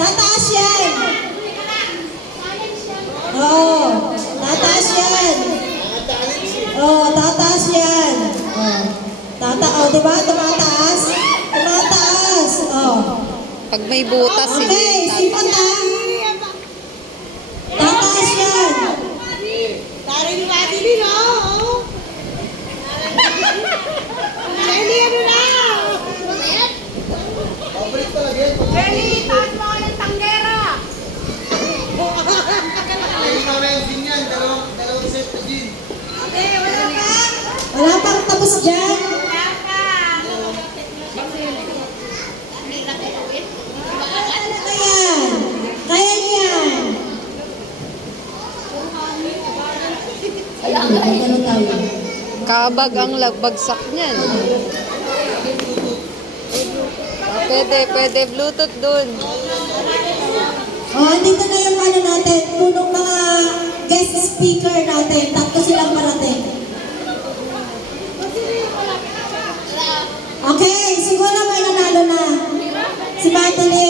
Tataas yan. Oo. Tataas yan. Oo, tataas yan. Oo, diba? Tumataas. Tumataas. Oo. Pag may butas, Okay, sipot ha. Tataas yan. Taray ni Mati din, oh. Jenny, ano na? Jenny, taas mo ng tanggera. Okay, wala ka? Wala pang tapos dyan. Wala ka. Ayan. Kaya niyan. Ano tayo? kabag ang lagbagsak niyan. Pwede Bluetooth dun. Dito na yung ano natin, punong mga guest speaker natin. Tatlo silang parating. Okay, siguro may nanalo na. Si Madeline.